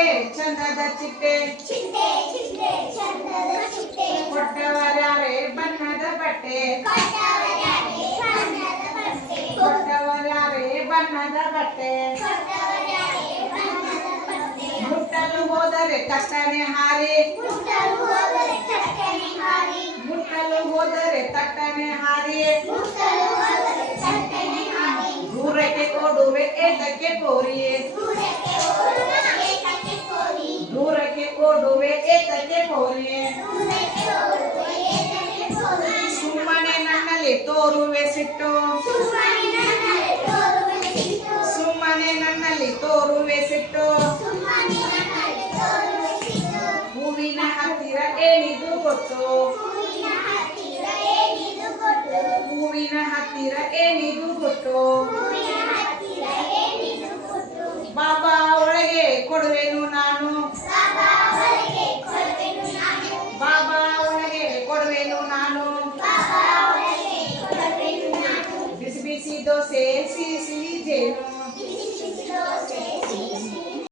ಚಿಟ್ಟೆ ಚಂದದ ಚಿಟ್ಟೆ ಕೊಟ್ಟವರ್ಯಾರೆ ಬಣ್ಣದ ಬಟ್ಟೆ ಕೊಟ್ಟವರ್ಯಾರೆ ಬಣ್ಣದ ಬಟ್ಟೆ ಮುಟ್ಟಲು ಹೋದರೆ ತಟ್ಟನೆ ಹಾರಿ ಮುಟ್ಟಲು ಹೋದರೆ ತಟ್ಟನೆ ಹಾರಿ ದೂರಕ್ಕೆ ಓಡುವೆ ಏತಕ್ಕೆ ಪೋರಿಯೇ ದೂರಕ್ಕೆ ಓಡುವೆ ಏತಕ್ಕೆ ಪೋರಿಯೇ ಸುಮ್ಮನೆ ನನ್ನಲ್ಲಿ ತೋರುವೆ ಸಿಟ್ಟು ಸುಮ್ಮನೆ ನನ್ನಲ್ಲಿ ತೋರುವೆ ಸಿಟ್ಟು ಹೂವಿನ ಹತ್ತಿರ ಏನಿದು ಗೊತ್ತು ಹೂವಿನ ಹತ್ತಿರ ಏನಿದು ಗೊತ್ತು ಬಾಬಾ ಒಳಗೆ ಕೊಡುವೆನು ನಾನು ಬಾಬಾ ಒಳಗೆ ಕೊಡುವೆನು ನಾನು ಬಿಸಿ ಬಿಸಿ ದೋಸೆ ಸಿಹಿ ಸಿಹಿ ಜೇನು